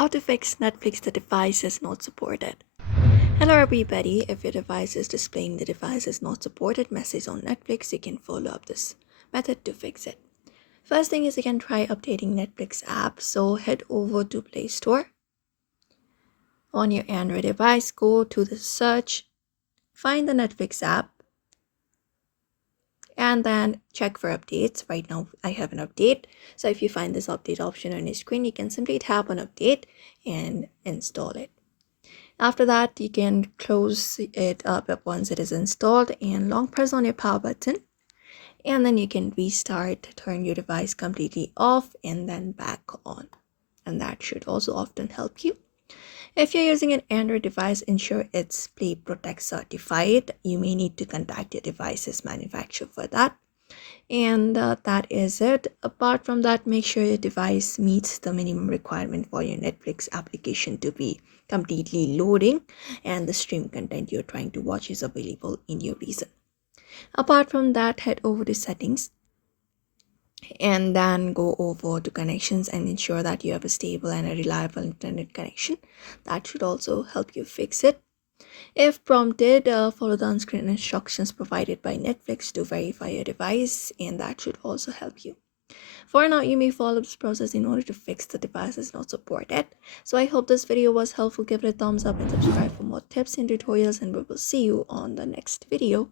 How to fix Netflix the device is not supported. Hello everybody, if your device is displaying the device is not supported message on Netflix, you can follow up this method to fix it. First thing is you can try updating Netflix app. So head over to Play Store. On your Android device, go to the search, find the Netflix app, and then check for updates. Right now I have an update. So if you find this update option on your screen, you can simply tap on update and install it. After that, you can close it up once it is installed and long press on your power button. And then you can restart, turn your device completely off and then back on. And that should also often help you. If you're using an Android device, ensure it's Play Protect certified. You may need to contact your device's manufacturer for that. And that is it. Apart from that, make sure your device meets the minimum requirement for your Netflix application to be completely loading and the stream content you're trying to watch is available in your region. Apart from that, head over to settings and then go over to connections and ensure that you have a stable and a reliable internet connection. That should also help you fix it. If prompted, follow the on-screen instructions provided by Netflix to verify your device, and that should also help you. For now, you may follow this process in order to fix the device is not supported. So I hope this video was helpful. Give it a thumbs up and subscribe for more tips and tutorials, and we will see you on the next video.